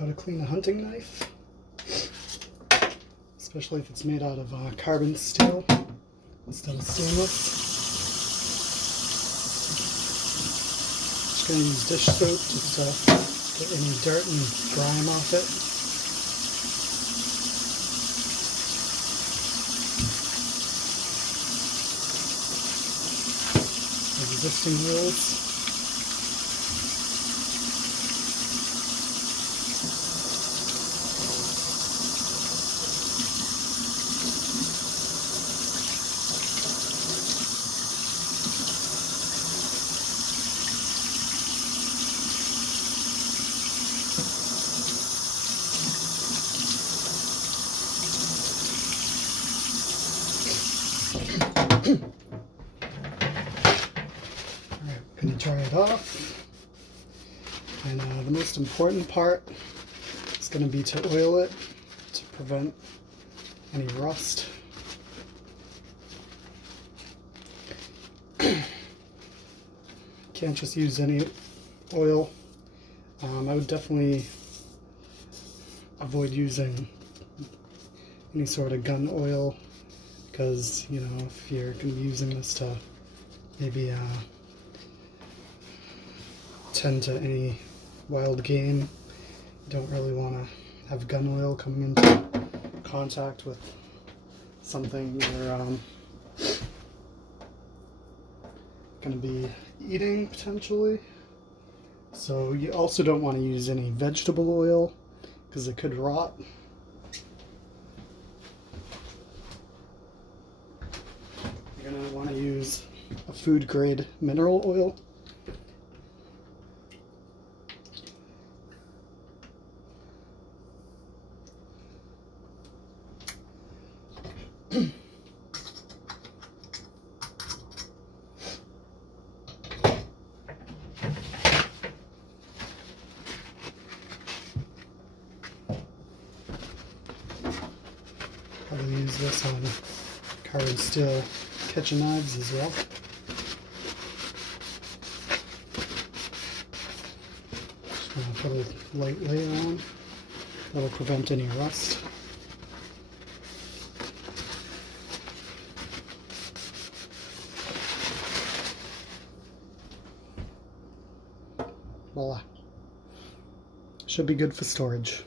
how to clean a hunting knife, especially if it's made out of carbon steel instead of stainless. Just going to use dish soap just to get any dirt and grime off it. Existing wheels. Going to dry it off, and the most important part is going to be to oil it to prevent any rust. Can't just use any oil. I would definitely avoid using any sort of gun oil, because you know, if you're going to be using this to maybe tend to any wild game, you don't really want to have gun oil coming into contact with something you're going to be eating potentially. So you also don't want to use any vegetable oil because it could rot. You're going to want to use a food grade mineral oil. I'll use this on carbon steel kitchen knives as well. Just going to put a light layer on. That'll prevent any rust. Voila. Should be good for storage.